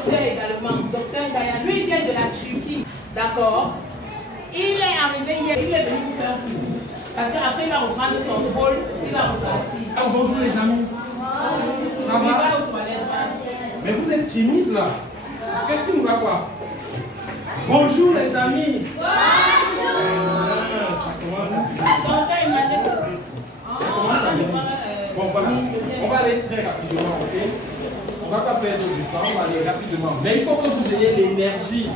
docteur également, docteur Gaïa. Lui, il vient de la Turquie, d'accord? Il est arrivé hier, il est venu faire coucou. Parce qu'après, il va reprendre son rôle, il va repartir. Ah, bonjour les amis. Ça va? Mais vous êtes timide là. Qu'est-ce qui ne va pas? Bonjour les amis. Bonjour. Ça commence à venir. Bon voilà, on va aller très rapidement, ok? On ne va pas perdre du temps, on va aller rapidement. Mais il faut que vous ayez l'énergie,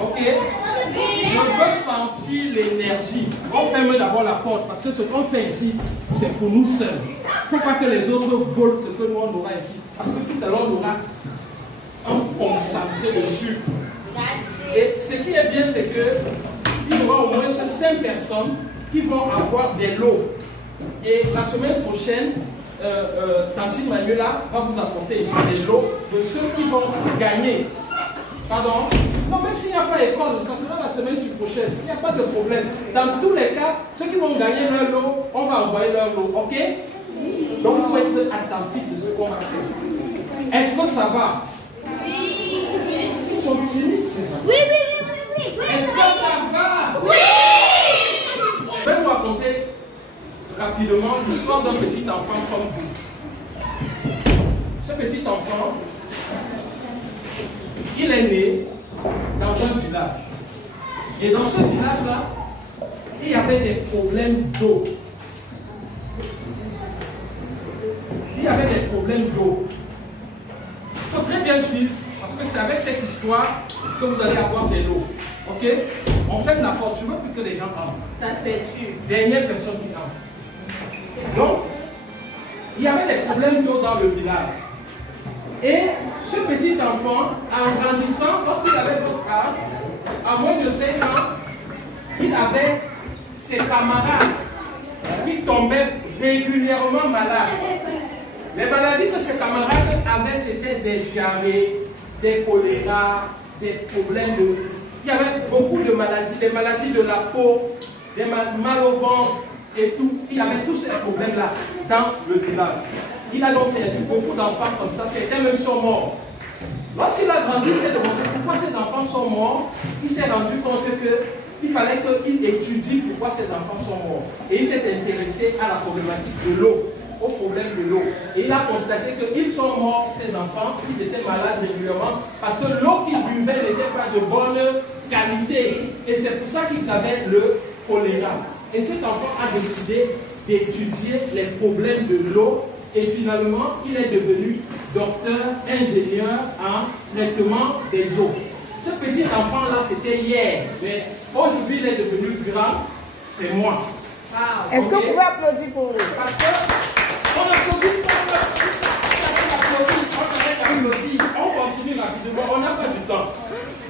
ok? Je veux sentir l'énergie. On ferme d'abord la porte parce que ce qu'on fait ici, c'est pour nous seuls. Il ne faut pas que les autres volent ce que nous on aura ici. Parce que tout à l'heure, on aura un concentré de sucre. Et ce qui est bien, c'est qu'il y aura au moins 5 personnes qui vont avoir des lots. Et la semaine prochaine, Tantine Manuela va vous apporter ici des lots de ceux qui vont gagner. Pardon? Non, même s'il n'y a pas école, ça sera la semaine prochaine. Il n'y a pas de problème. Dans tous les cas, ceux qui vont gagner leur lot, on va envoyer leur lot. Ok? Donc il faut être attentif à ce qu'on va faire. Est-ce que ça va? Oui. Ils sont timides, ces enfants. Oui. Est-ce que ça va? Oui. Je vais vous raconter rapidement l'histoire d'un petit enfant comme vous. Ce petit enfant, il est né dans un village. Et dans ce village-là, il y avait des problèmes d'eau. Il y avait des problèmes d'eau. Il faut très bien suivre, parce que c'est avec cette histoire que vous allez avoir des lots. Ok? On ferme la porte, je ne veux plus que les gens entrent. Ça fait dur. Dernière personne qui entre. Donc, il y avait des problèmes d'eau dans le village. Et ce petit enfant, en grandissant, lorsqu'il avait votre âge, à moins de 5 ans, il avait ses camarades qui tombaient régulièrement malades. Les maladies que ses camarades avaient, c'était des diarrhées, des choléra, des problèmes de... Il y avait beaucoup de maladies, des maladies de la peau, des mal au ventre et tout. Il y avait tous ces problèmes-là dans le village. Il a donc perdu beaucoup d'enfants comme ça, certains même sont morts. Lorsqu'il a grandi, il s'est demandé pourquoi ces enfants sont morts. Il s'est rendu compte qu'il fallait qu'il étudie pourquoi ces enfants sont morts. Et il s'est intéressé à la problématique de l'eau, au problème de l'eau. Et il a constaté qu'ils sont morts, ces enfants, ils étaient malades régulièrement, parce que l'eau qu'ils buvaient n'était pas de bonne qualité. Et c'est pour ça qu'ils avaient le choléra. Et cet enfant a décidé d'étudier les problèmes de l'eau. Et finalement, il est devenu docteur, ingénieur en traitement des eaux. Ce petit enfant-là, c'était hier. Mais aujourd'hui, il est devenu grand. C'est moi. Est-ce que vous pouvez applaudir pour lui? Parce que on applaudit, on continue rapidement. On n'a pas du temps.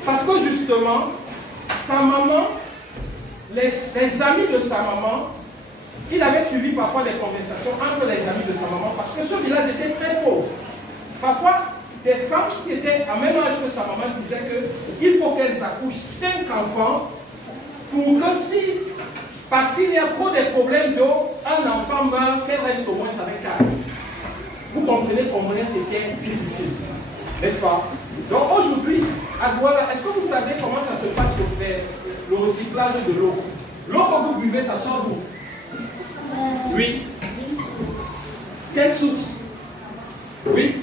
Parce que justement, sa maman, les amis de sa maman, il avait suivi parfois des conversations entre les amis de sa maman parce que ce village était très pauvre. Parfois, des femmes qui étaient à même âge que sa maman disaient qu'il faut qu'elles accouchent 5 enfants pour que si, parce qu'il y a trop de problèmes d'eau, un enfant meurt, qu'elle reste au moins avec 4. Vous comprenez combien c'était difficile, n'est-ce pas? Donc aujourd'hui, à Douala, est-ce que vous savez comment ça se passe le recyclage de l'eau? L'eau que vous buvez, ça sort d'où? Oui. Quelle source? Oui.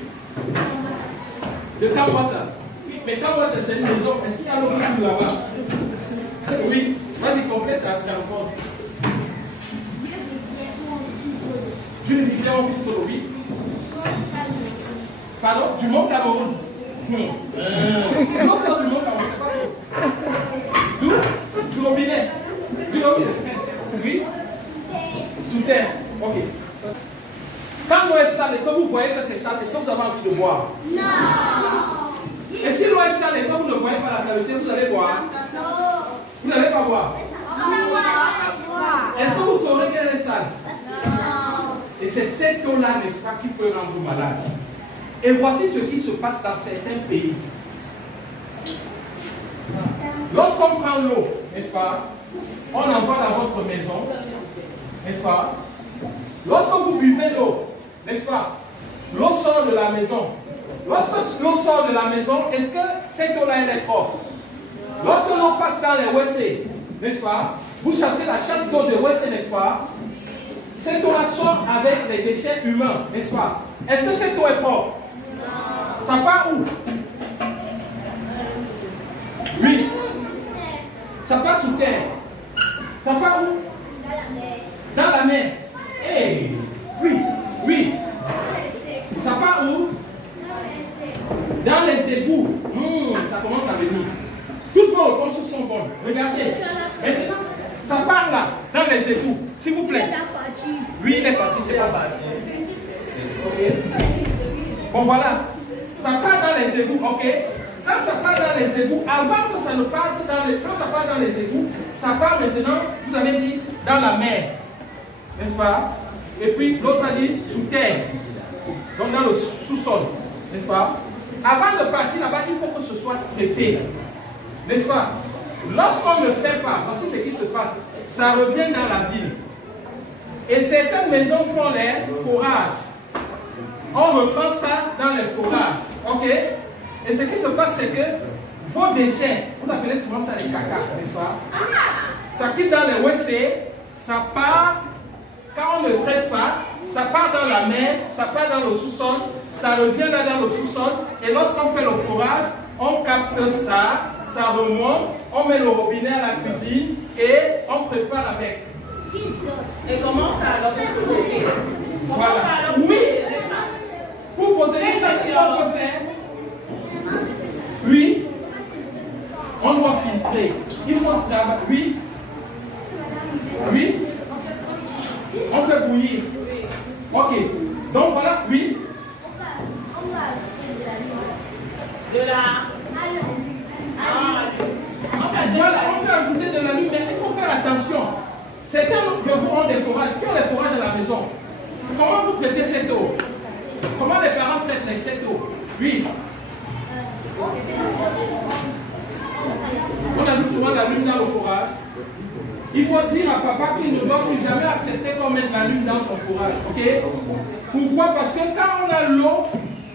De Kamwata. Oui, mais Kamwata, c'est une maison. Est-ce qu'il y a l'eau qui coule là-bas? Oui. Vas-y, complète ta réponse. D'une rivière en filtre, oui. Pardon? Du Mont Cameroun. L'eau sort du Mont Cameroun, c'est pas trop. D'où? Du robinet. Du robinet. Oui. Sous terre. Ok. Quand l'eau est sale et que vous voyez que c'est sale, est-ce que vous avez envie de boire? Non. Et si l'eau est sale et que vous ne voyez pas la saleté, vous allez boire? Non. Vous n'allez pas boire? Est-ce que vous saurez qu'elle est sale? Non. Et c'est cette eau-là, n'est-ce pas, qui peut rendre malade. Et voici ce qui se passe dans certains pays. Lorsqu'on prend l'eau, n'est-ce pas, on envoie dans votre maison, n'est-ce pas? Lorsque vous buvez l'eau, n'est-ce pas? L'eau sort de la maison. Lorsque l'eau sort de la maison, est-ce que cette eau-là, elle est propre? Lorsque l'on passe dans les WC, n'est-ce pas? Vous chassez la chasse d'eau de WC, n'est-ce pas? Cette eau-là sort avec les déchets humains, n'est-ce pas? Est-ce que cette eau est propre? Ça part où? Oui. Ça part sous terre. Ça part où? Dans la mer. Hey. Oui, oui. Ça part où? Dans les égouts. Ça commence à venir. Toutes vos réponses sont bonnes. Regardez. Maintenant, ça part là, dans les égouts. S'il vous plaît. Oui, il est parti, c'est pas parti. Bon, voilà. Ça part dans les égouts, ok? Quand ça part dans les égouts, avant que ça ne parte dans les... Quand ça part dans les égouts, ça part maintenant, vous avez dit, dans la mer. N'est-ce pas? Et puis, l'autre a dit, sous terre. Donc, dans le sous-sol. N'est-ce pas? Avant de partir là-bas, il faut que ce soit traité. N'est-ce pas? Lorsqu'on ne fait pas, voici ce qui se passe. Ça revient dans la ville. Et certaines maisons font les forages. On reprend ça dans les forages. Ok? Et ce qui se passe, c'est que vos déchets, vous appelez souvent ça les caca, n'est-ce pas? Ça quitte dans les WC, ça part, quand on ne traite pas, ça part dans la mer, ça part dans le sous-sol, ça revient là dans le sous-sol, et lorsqu'on fait le forage, on capte ça, ça remonte, on met le robinet à la cuisine et on prépare avec. Et comment ça alors? Voilà. Oui. Pour protéger ça, qu'est-ce qu'on peut faire? Oui. On doit filtrer. Il faut travailler. Oui. Oui. On fait bouillir. Ok. Donc voilà. Oui. De la... Voilà, on peut ajouter de la lumière, mais il faut faire attention. Certains de vous ont des forages. Qui ont des forages à la maison? Comment vous traitez cette eau? Comment les parents traitent cette eau? Oui. On ajoute souvent la lune dans le forage. Il faut dire à papa qu'il ne doit plus jamais accepter qu'on mette la lune dans son forage. Ok? Pourquoi? Parce que quand on a l'eau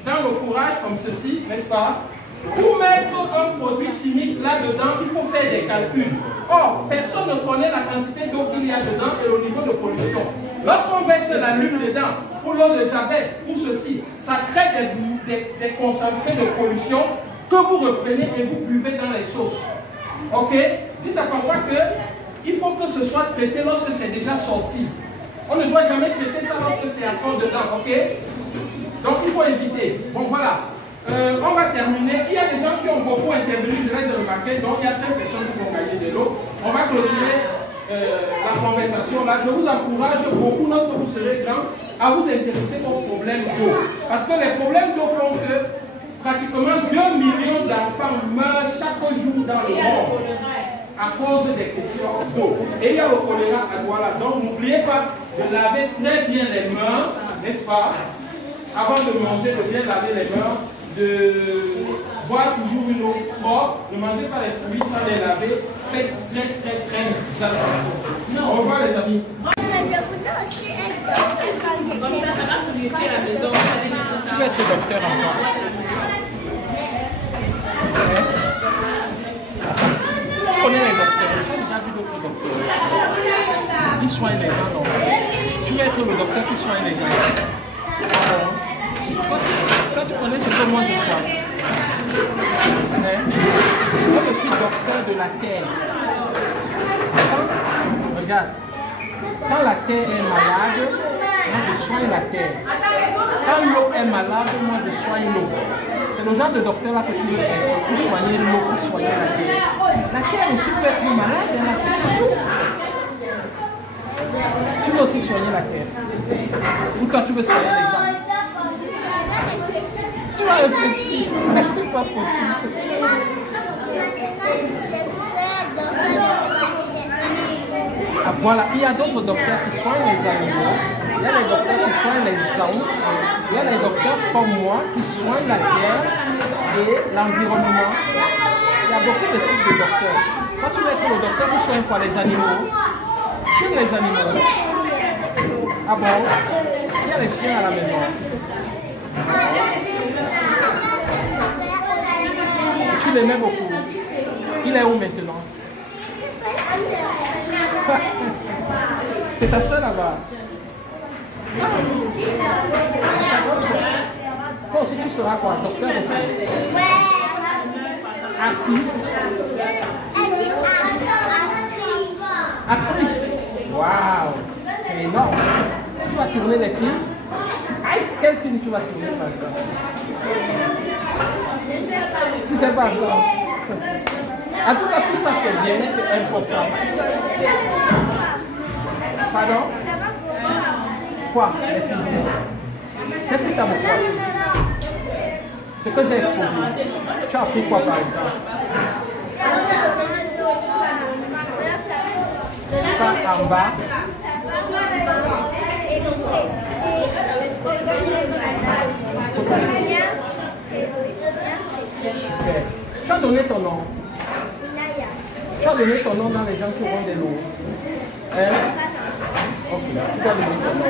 dans le forage comme ceci, n'est-ce pas? Pour mettre un produit chimique là-dedans, il faut faire des calculs. Or, personne ne connaît la quantité d'eau qu'il y a dedans et le niveau de pollution. Lorsqu'on verse la lune dedans, ou l'eau de javel, tout ceci, ça crée des concentrés de pollution que vous reprenez et vous buvez dans les sauces. Ok? Dites à papa qu'il faut que ce soit traité lorsque c'est déjà sorti. On ne doit jamais traiter ça lorsque c'est encore dedans. Ok? Donc il faut éviter. Bon, voilà. On va terminer. Il y a des gens qui ont beaucoup intervenu, je les ai remarqués, donc il y a 5 personnes qui vont gagner de l'eau. On va clôturer la conversation là. Je vous encourage beaucoup, lorsque vous serez grand, à vous intéresser aux problèmes d'eau. Parce que les problèmes d'eau font que pratiquement 2 millions d'enfants meurent chaque jour dans le monde à cause des questions d'eau. Et il y a le choléra à voilà. Donc n'oubliez pas de laver très bien les mains, n'est-ce pas? Avant de manger, de bien laver les mains. De boire toujours une eau propre, ne mangez pas les fruits sans les laver, faites très attention. Au revoir les amis. Tu peux être docteur encore. Tu connais les docteurs, tu as déjà vu d'autres docteurs. Ils soignent les gens, donc. Tu veux être le docteur qui soigne les gens. Toi, tu connais ce que moi je soigne. Moi, je suis docteur de la terre. Regarde, quand la terre est malade, moi je soigne la terre. Quand l'eau est malade, moi je soigne l'eau. C'est le genre de docteur là que tu veux être, pour soigner l'eau, pour soigner la terre. La terre aussi peut être malade, et la terre souffre. Tu veux aussi soigner la terre. Ou toi, tu veux soigner les gens. Tu vas réfléchir, c'est pas possible. Ah, voilà, il y a d'autres docteurs qui soignent les animaux, il y a les docteurs qui soignent les gens, il y a les docteurs comme moi qui soignent la terre et l'environnement. Il y a beaucoup de types de docteurs. Quand tu veux être le docteur qui soigne pour les animaux, tu aimes les animaux. Ah bon? Il y a les chiens à la maison. Tu l'aimais beaucoup. Il est où maintenant? C'est ta soeur là-bas. Toi aussi tu seras quoi? Docteur aussi? Artiste? Actrice? Waouh! C'est énorme. Tu vas tourner les films? Aïe, quel film tu vas tourner maintenant? Tu sais pas encore. En tout cas, tout ça c'est bien, c'est important. Pardon? Quoi? Les films? Qu'est-ce que tu as beaucoup appris? Ce que j'ai exposé. Tu as appris quoi par exemple? Pas en bas. Super. Tu as donné ton nom? Tu as donné ton nom dans les gens qui auront des lots. Hein? Ok, tu dois donner ton nom.